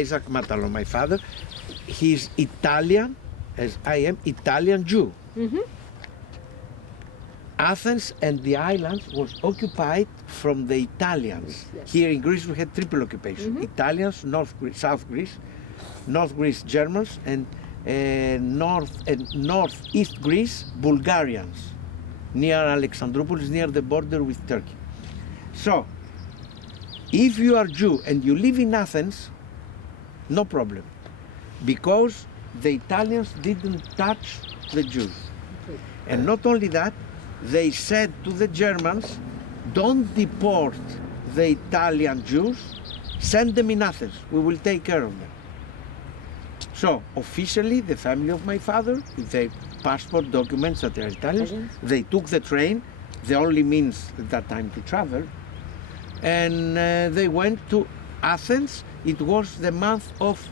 Isaac Matalon, my father. He's Italian, as I am, Italian Jew. Athens and the islands was occupied from the Italians. Yes. Here in Greece we had triple occupation. Italians, South Greece, North Greece Germans, and northeast Greece Bulgarians, near Alexandroupolis, near the border with Turkey. So, if you are Jew and you live in Athens, no problem, because the Italians didn't touch the Jews. And not only that, they said to the Germans, don't deport the Italian Jews, send them in Athens, we will take care of them. So officially the family of my father, with their passport documents that they are Italians, they took the train, the only means at that time to travel, and they went to Athens. It was the month of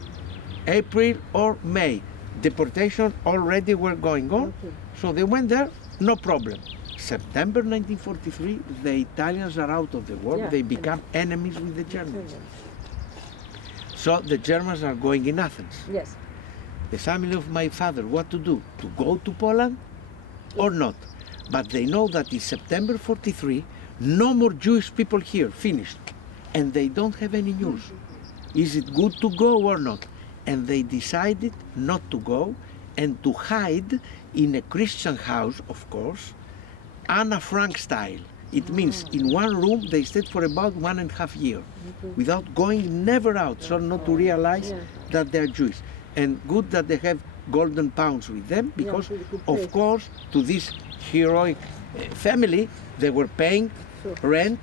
April or May. Deportation already were going on, so they went there, no problem. September 1943, the Italians are out of the war, they become enemies with the Germans. So the Germans are going in Athens. Yes. The family of my father, what to do? To go to Poland or not? But they know that in September 43, no more Jewish people here, finished. And they don't have any news. Is it good to go or not? And they decided not to go and to hide in a Christian house, of course, Anna Frank style. It means in one room they stayed for about 1.5 years without going, never out, so not to realize that they're Jewish. And good that they have golden pounds with them, because of course to this heroic family they were paying rent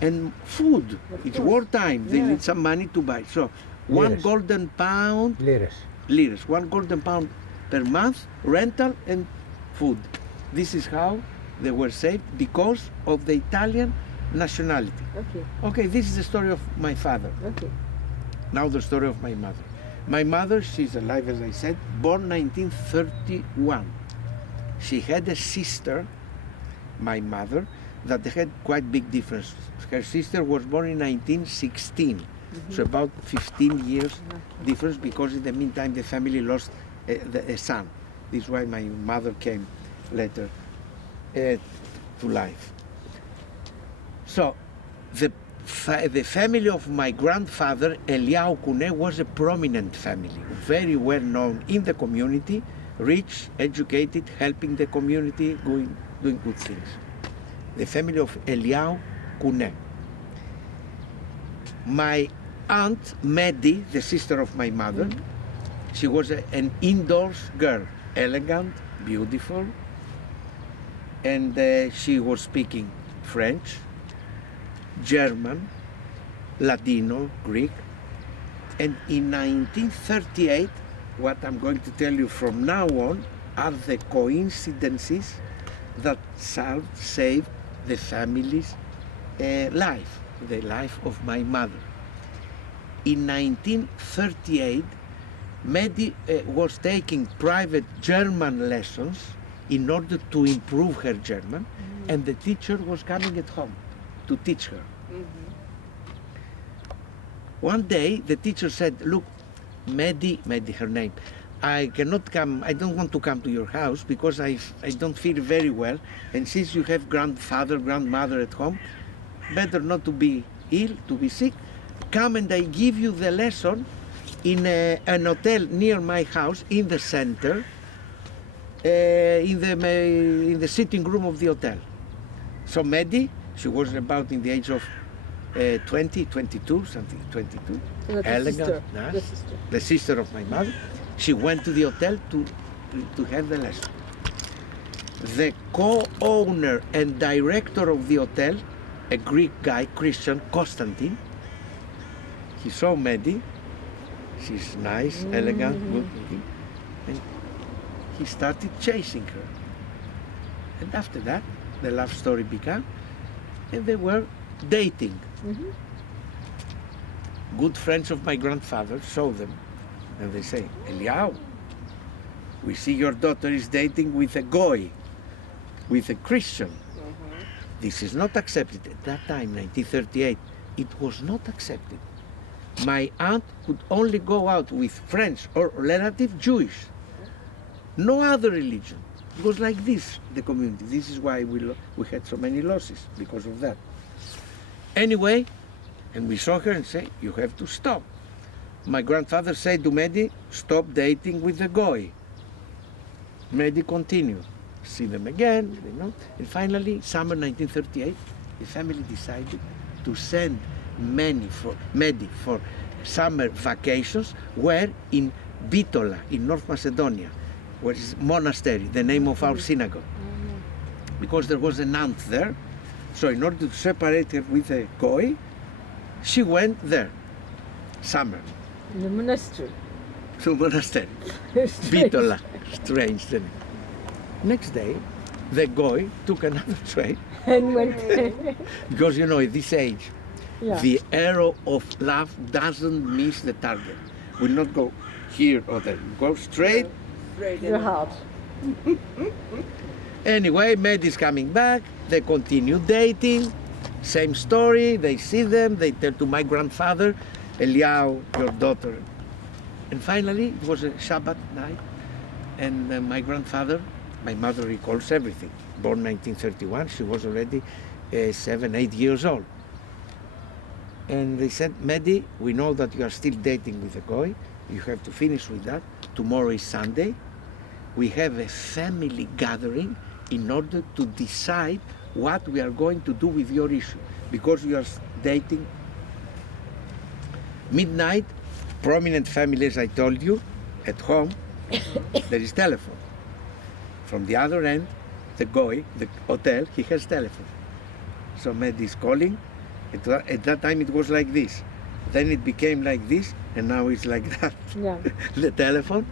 and food. It's wartime, they need some money to buy. So one golden pound, liras, 1 golden pound per month, rental and food. This is how they were saved, because of the Italian nationality. Okay, this is the story of my father. Now the story of my mother. My mother, she's alive as I said, born 1931. She had a sister, my mother, that they had quite big difference. Her sister was born in 1916, so about 15 years difference, because in the meantime the family lost a son. This is why my mother came later to life. So the family of my grandfather, Eliau Kounet, was a prominent family, very well known in the community, rich, educated, helping the community, doing good things. The family of Eliau Kounet. My aunt Medi, the sister of my mother, she was an indoors girl, elegant, beautiful, and she was speaking French, German, Ladino, Greek, and in 1938, what I'm going to tell you from now on are the coincidences that saved the family's life, the life of my mother. In 1938, Medi was taking private German lessons in order to improve her German, and the teacher was coming at home to teach her. One day the teacher said, look, Medi, her name, I cannot come, I don't want to come to your house because I don't feel very well, and since you have grandfather, grandmother at home, better not to be ill, to be sick, come and I give you the lesson in an hotel near my house in the center, in the sitting room of the hotel. So Medi, she was about in the age of 20, 22, something, 22, elegant, nice, the sister of my mother. She went to the hotel to have the lesson. The co-owner and director of the hotel, a Greek guy, Christian, Constantine, he saw Medi, she's nice, elegant, good looking, and he started chasing her. And after that, the love story began, and they were dating. Good friends of my grandfather saw them, and they say, Eliau, we see your daughter is dating with a goy, with a Christian. This is not accepted. At that time, 1938, it was not accepted. My aunt could only go out with friends or relatives Jewish. No other religion. It was like this, the community. This is why we had so many losses, because of that. Anyway, and we saw her and say, you have to stop. My grandfather said to Mehdi, stop dating with the goy. Mehdi continued. See them again, and finally, summer 1938, the family decided to send Mehdi for summer vacations, where in Bitola, in North Macedonia, which is monastery, the name of our synagogue, because there was an aunt there. So in order to separate her with a goy, she went there, summer. In the monastery. To monastery, Bitola, strange the name. Next day, the goy took another train. And went. Because at this age, the arrow of love doesn't miss the target. Will not go here or there. Go straight. Your heart. Anyway, Mehdi is coming back. They continue dating. Same story. They see them. They tell to my grandfather, Eliyahu, your daughter. And finally, it was a Shabbat night. And my grandfather, my mother recalls everything. Born 1931, she was already 7, 8 years old. And they said, Mehdi, we know that you are still dating with a goy. You have to finish with that. Tomorrow is Sunday. We have a family gathering in order to decide what we are going to do with your issue. Because you are dating. Midnight, prominent family, as I told you, at home, there is telephone. From the other end, the goy, the hotel, he has telephone. So Mehdi is calling. At that time it was like this. Then it became like this, and now it's like that. Yeah. The telephone.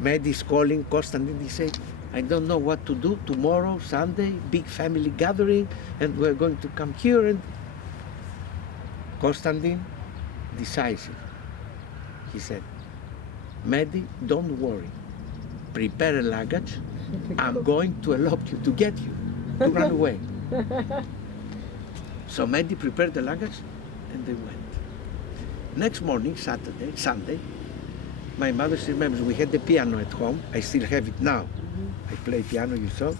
Mehdi is calling Constantine. He said, I don't know what to do. Tomorrow, Sunday, big family gathering, and we're going to come here. And Constantine, decisive. He said, Mehdi, don't worry. Prepare a luggage. I'm going to elope you, to get you, to run away. So Mehdi prepared the luggage, and they went. Next morning, Sunday, my mother still remembers we had the piano at home. I still have it now. I play piano, you saw.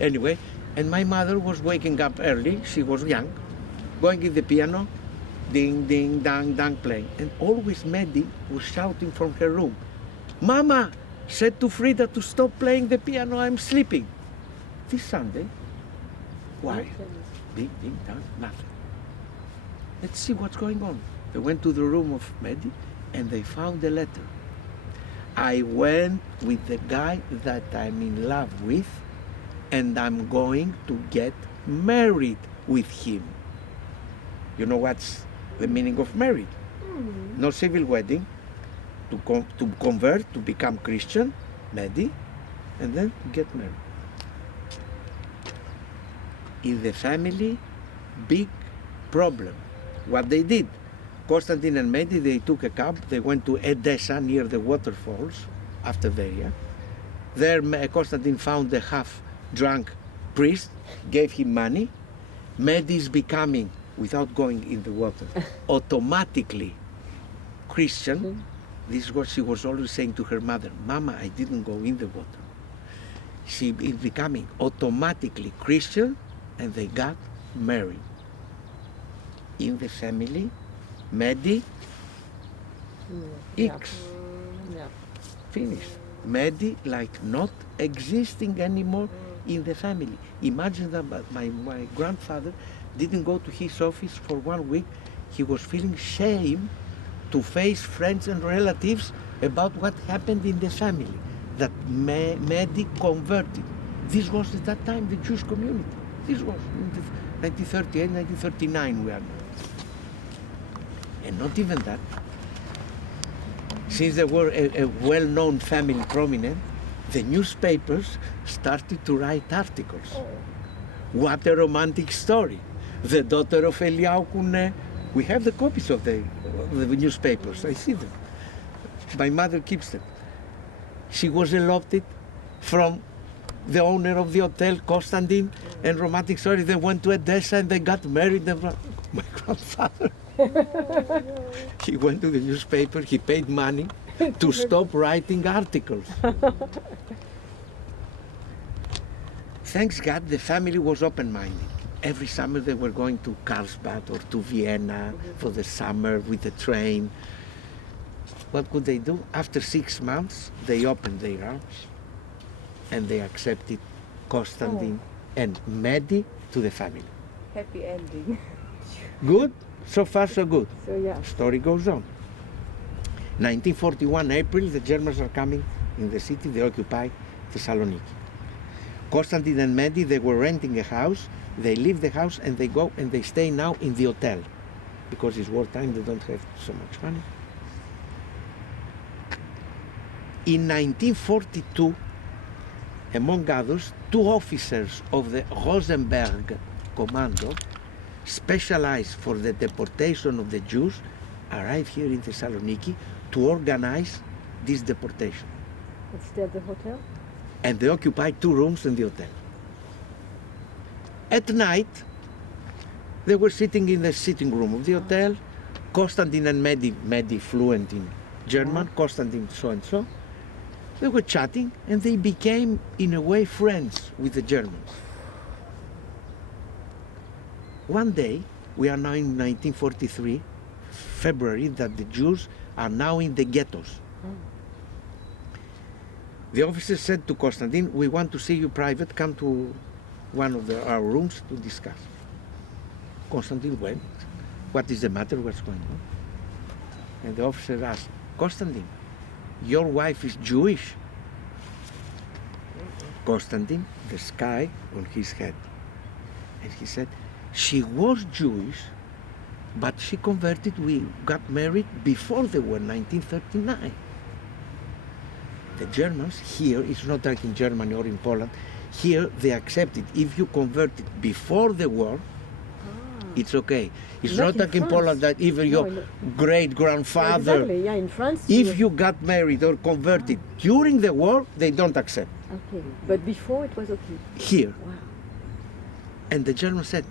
Anyway, and my mother was waking up early. She was young, going in the piano, ding, ding, dang, dang, playing. And always Mehdi was shouting from her room, Mama, said to Frida to stop playing the piano, I'm sleeping. This Sunday, quiet. Ding, ding, dang, nothing. Let's see what's going on. They went to the room of Mehdi and they found a letter. I went with the guy that I'm in love with, and I'm going to get married with him. You know what's the meaning of married? No civil wedding, to convert, to become Christian, Mehdi, and then get married. In the family, big problem. What they did, Constantine and Mehdi, they took a cab, they went to Edessa near the waterfalls after Veria. There Constantine found a half-drunk priest, gave him money. Mehdi is becoming, without going in the water, automatically Christian. This is what she was always saying to her mother, Mama, I didn't go in the water. She is becoming automatically Christian, and they got married. In the family, Mehdi, X. Yeah. Finished. Mehdi like not existing anymore in the family. Imagine that my grandfather didn't go to his office for 1 week. He was feeling shame to face friends and relatives about what happened in the family, that Mehdi converted. This was at that time the Jewish community. This was in 1938, 1939 we are now. And not even that. Since they were a well-known family prominent, the newspapers started to write articles. What a romantic story. The daughter of Eliyahu Kune. We have the copies of the newspapers. I see them. My mother keeps them. She was eloped from the owner of the hotel, Constantine, and romantic story. They went to Edessa and they got married. My grandfather He went to the newspaper, he paid money to stop writing articles. Thanks God, the family was open-minded. Every summer they were going to Carlsbad or to Vienna for the summer with the train. What could they do? After 6 months, they opened their arms and they accepted Konstantin and Mehdi to the family. Happy ending. Good? So far, so good. So yeah. Story goes on. 1941 April, the Germans are coming in the city, they occupy Thessaloniki. Konstantin and Mehdi, they were renting a house, they leave the house and they go and they stay now in the hotel. Because it's wartime, they don't have so much money. In 1942, among others, 2 officers of the Rosenberg Commando, specialized for the deportation of the Jews, arrived here in Thessaloniki to organize this deportation. And stay at the hotel? And they occupied 2 rooms in the hotel. At night, they were sitting in the sitting room of the hotel. Konstantin and Mehdi fluent in German, Konstantin so-and-so. They were chatting and they became, in a way, friends with the Germans. One day, we are now in 1943, February, that the Jews are now in the ghettos. The officer said to Konstantin, we want to see you private, come to one of our rooms to discuss. Konstantin went, what is the matter, what's going on? And the officer asked, Konstantin, your wife is Jewish? Konstantin, the sky on his head. And he said, she was Jewish, but she converted, we got married before the war, 1939. The Germans here, it's not like in Germany or in Poland, here they accept it. If you converted before the war, it's okay. It's not like in Poland that even your great-grandfather, exactly. Yeah, in France, if you got married or converted during the war, they don't accept. Okay, but before it was okay. Here. Wow. And the German said,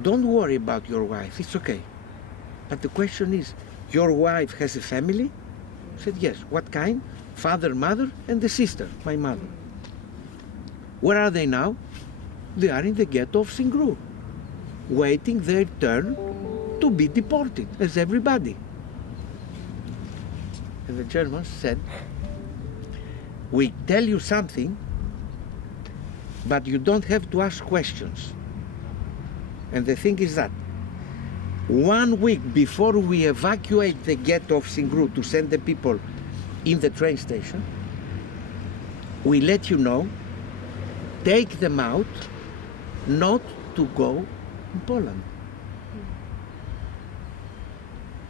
don't worry about your wife, it's okay. But the question is, your wife has a family? I said, yes. What kind? Father, mother, and the sister, my mother. Where are they now? They are in the ghetto of Singru, waiting their turn to be deported, as everybody. And the Germans said, we tell you something, but you don't have to ask questions. And the thing is that 1 week before we evacuate the ghetto of Singru to send the people in the train station, we let you know, take them out, not to go in Poland.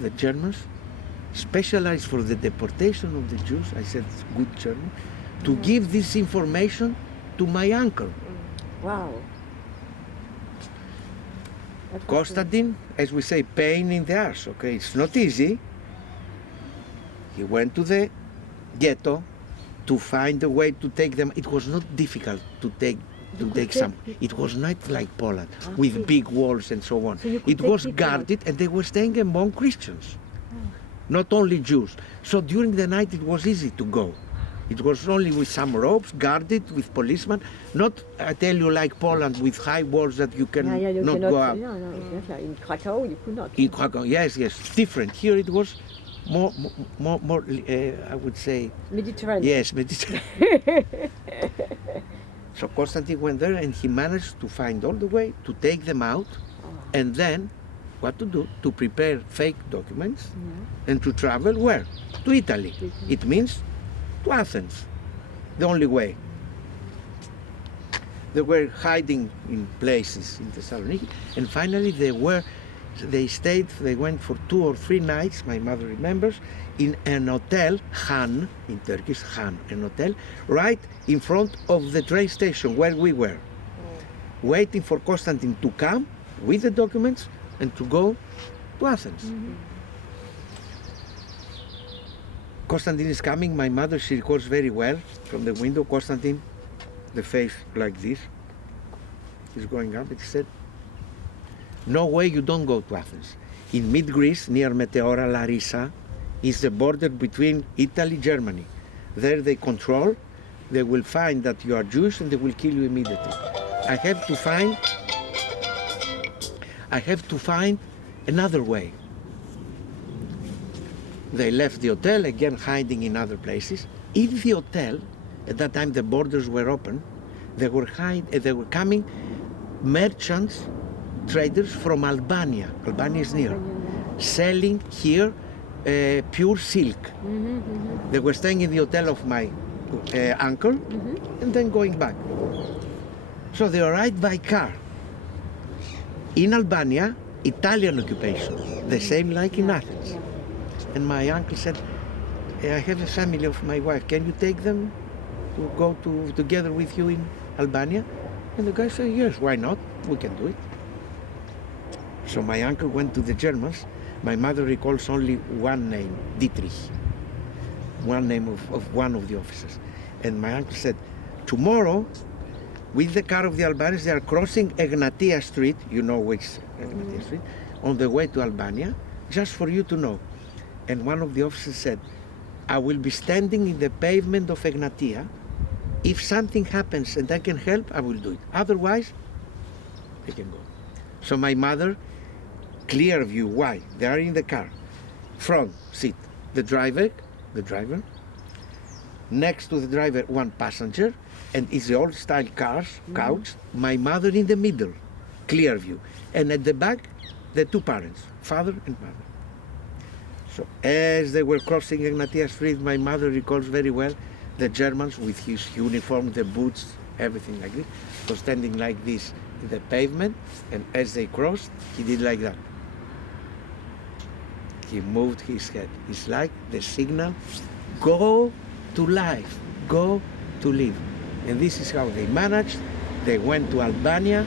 The Germans specialized for the deportation of the Jews, I said it's good German, to give this information to my uncle. Wow. Konstantin, as we say, pain in the arse, okay? It's not easy. He went to the ghetto to find a way to take them. It was not difficult to take some. It was not like Poland, with big walls and so on. So it was guarded and they were staying among Christians, not only Jews. So during the night it was easy to go. It was only with some ropes, guarded with policemen. Not, I tell you, like Poland with high walls that you can not go up. In Krakow you could not. In Krakow, yes, different. Here it was more, I would say. Mediterranean. Yes, Mediterranean. So Konstantin went there and he managed to find all the way to take them out, and then what to do? To prepare fake documents and to travel where? To Italy. It means to Athens, the only way. They were hiding in places in Thessaloniki, and finally they went for 2 or 3 nights, my mother remembers, in an hotel, Han, in Turkish, Han, an hotel, right in front of the train station where we were, waiting for Konstantin to come with the documents and to go to Athens. Konstantin is coming, my mother, she records very well from the window. Konstantin, the face like this, he's going up, and he said, no way you don't go to Athens. in mid-Greece, near Meteora, Larissa, is the border between Italy, Germany. There they control, they will find that you are Jewish and they will kill you immediately. I have to find another way. They left the hotel, again hiding in other places. In the hotel, at that time the borders were open, they were coming merchants, traders from Albania. Albania is near, selling here pure silk. They were staying in the hotel of my uncle and then going back. So they arrived by car. In Albania, Italian occupation, the same like in Athens. And my uncle said, I have a family of my wife, can you take them to go together with you in Albania? And the guy said, yes, why not? We can do it. So my uncle went to the Germans. My mother recalls only one name, Dietrich, one name of one of the officers. And my uncle said, tomorrow, with the car of the Albanians, they are crossing Egnatia Street, you know which Egnatia Street, on the way to Albania, just for you to know. And one of the officers said, I will be standing in the pavement of Egnatia. If something happens and I can help, I will do it. Otherwise, they can go. So my mother, clear view, why? They are in the car. Front seat, the driver. Next to the driver, one passenger, and it's the old style couch. My mother in the middle, clear view. And at the back, the two parents, father and mother. So as they were crossing Egnatia Street, my mother recalls very well the Germans with his uniform, the boots, everything like this, was standing like this in the pavement, and as they crossed, he did like that. He moved his head. It's like the signal, go to life, go to live. And this is how they managed. They went to Albania.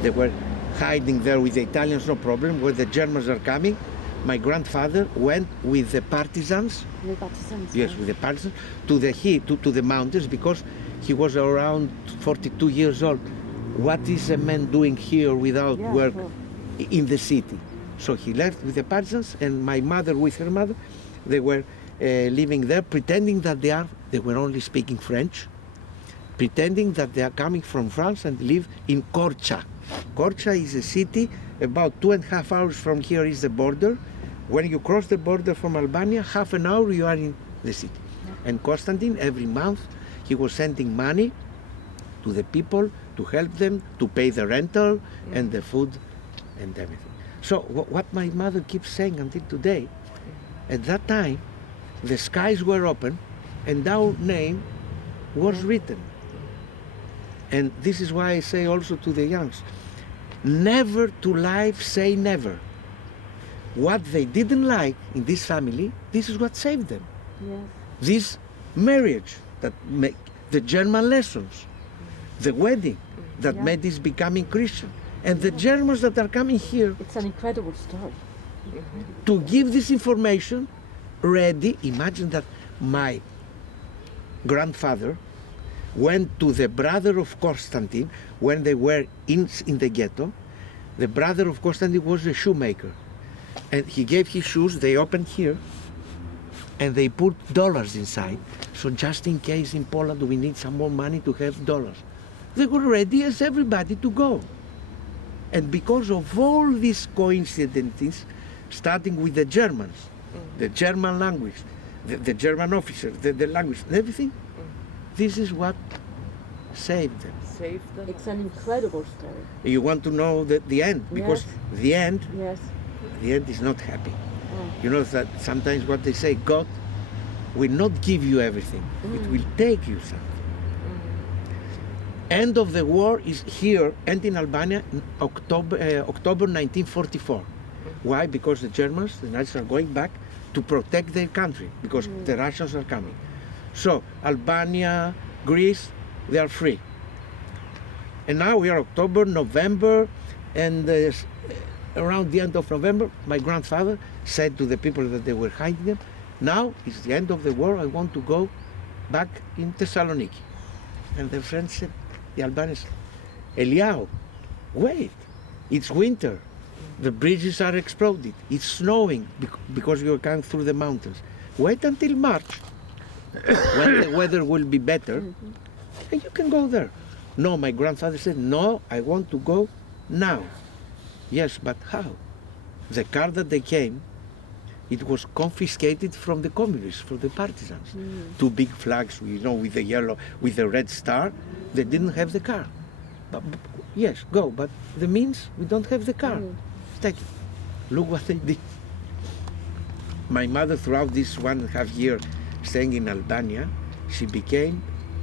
They were hiding there with the Italians, no problem. When the Germans are coming, my grandfather went with the partisans. The partisans. Yes, with the partisans to the mountains, because he was around 42 years old. What is a man doing here without work in the city? So he left with the partisans, and my mother with her mother, they were living there, pretending that they were only speaking French, pretending that they are coming from France and live in Korça. Korça is a city about 2.5 hours from here is the border. When you cross the border from Albania, half an hour you are in the city. And Constantine, every month, he was sending money to the people to help them to pay the rental and the food and everything. So what my mother keeps saying until today, at that time, the skies were open and our name was written. And this is why I say also to the youngs, never to life say never. What they didn't like in this family, this is what saved them. Yes. This marriage that made the German lessons, the wedding that made this becoming Christian, and the Germans that are coming here. It's an incredible story. To give this information ready. Imagine that my grandfather went to the brother of Constantine when they were in the ghetto. The brother of Constantine was a shoemaker. And he gave his shoes, they opened here, and they put dollars inside. So just in case in Poland we need some more money to have dollars. They were ready as everybody to go. And because of all these coincidences, starting with the Germans, the German language, the German officers, the language, everything, this is what saved them. Saved them. It's an incredible story. You want to know the end, because the end is not happy. You know that sometimes what they say, God will not give you everything, it will take you something. End of the war is here, and in Albania, in October 1944. Why? Because the Germans, the Nazis, are going back to protect their country, because the Russians are coming. So Albania, Greece, they are free. And now we are October, November, and around the end of November, my grandfather said to the people that they were hiding them, now it's the end of the war, I want to go back in Thessaloniki. And the friends said, the Albanians, Eliao, wait, it's winter. The bridges are exploded. It's snowing because you're going through the mountains. Wait until March, when the weather will be better, and you can go there. No, my grandfather said, no, I want to go now. Yes, but how? The car that they came, it was confiscated from the communists, from the partisans. Two big flags, with the yellow, with the red star. They didn't have the car. But yes, go, but the means, we don't have the car. Take it. Look what they did. My mother, throughout this 1.5 year staying in Albania, she became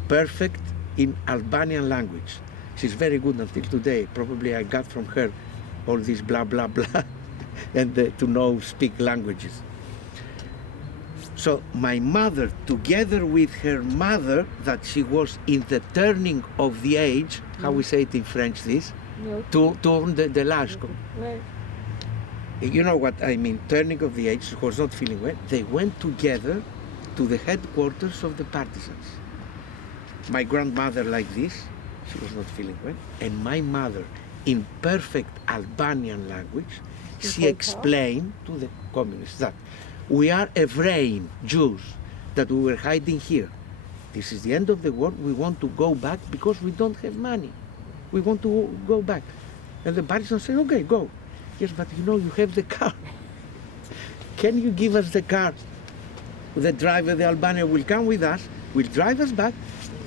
perfect in Albanian language. She's very good until today. Probably I got from her all this blah, blah, blah, and to speak languages. So my mother, together with her mother, that she was in the turning of the age, how we say it in French, this, tourne de l'âge. Right. You know what I mean, turning of the age, she was not feeling well. They went together to the headquarters of the partisans. My grandmother like this, she was not feeling well, and my mother, in perfect Albanian language, she explained to the communists that we are Evreim, Jews, that we were hiding here. This is the end of the war, we want to go back because we don't have money. We want to go back. And the partisans said, okay, go. Yes, but you have the car. Can you give us the car? The driver, the Albanian, will come with us, will drive us back,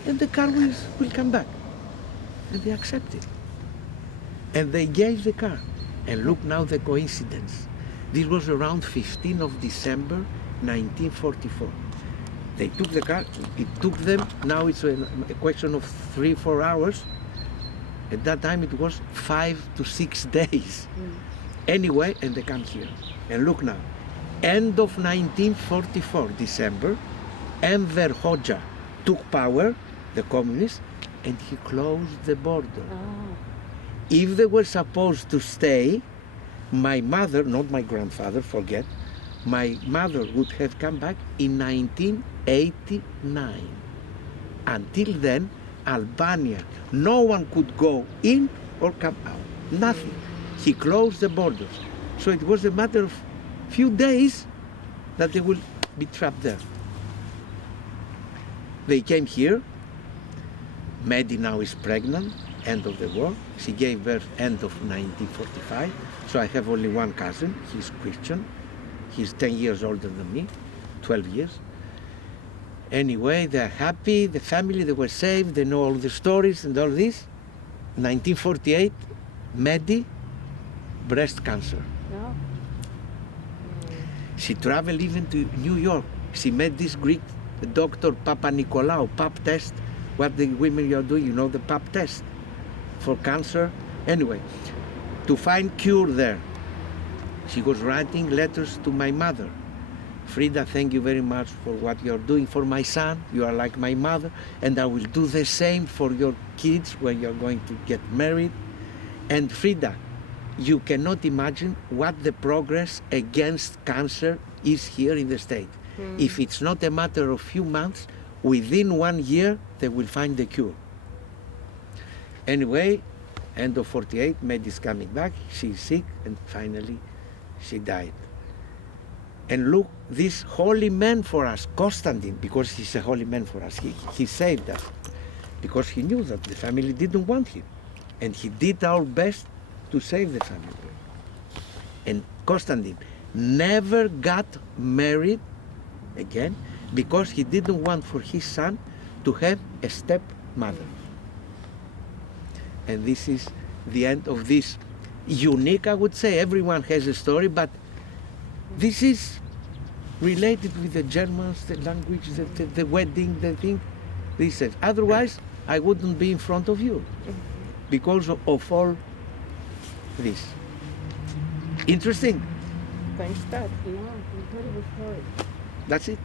and the car will come back. And they accepted. And they gave the car. And look now the coincidence. This was around 15th of December, 1944. They took the car, it took them, now it's a question of 3-4 hours. At that time it was 5 to 6 days. Anyway, and they come here. And look now, end of 1944, December, Enver Hoxha took power, the communists, and he closed the border. If they were supposed to stay, my mother, not my grandfather, forget, my mother would have come back in 1989. Until then, Albania, no one could go in or come out, nothing. He closed the borders. So it was a matter of few days that they will be trapped there. They came here. Medi now is pregnant, end of the war. She gave birth end of 1945. So I have only one cousin, he's Christian. He's 10 years older than me, 12 years. Anyway, they're happy, the family, they were saved, they know all the stories and all this. 1948, Medi, breast cancer. No. She traveled even to New York. She met this Greek doctor, Papa Nicolaou, pap test, what the women are doing, the pap test for cancer. Anyway, to find cure there, she was writing letters to my mother. Frida, thank you very much for what you're doing for my son. You are like my mother, and I will do the same for your kids when you're going to get married. And Frida, you cannot imagine what the progress against cancer is here in the state. If it's not a matter of few months, within 1 year, they will find the cure. Anyway, end of 48, Medi's coming back, she's sick, and finally she died. And look, this holy man for us, Constantine, because he's a holy man for us, he saved us, because he knew that the family didn't want him. And he did our best to save the family. And Constantine never got married again because he didn't want for his son to have a stepmother. And this is the end of this unique, I would say. Everyone has a story, but this is related with the Germans, the language, the wedding, the thing. This is. Otherwise, I wouldn't be in front of you because of all this. Interesting. Thanks, Dad. Yeah, incredible story. That's it.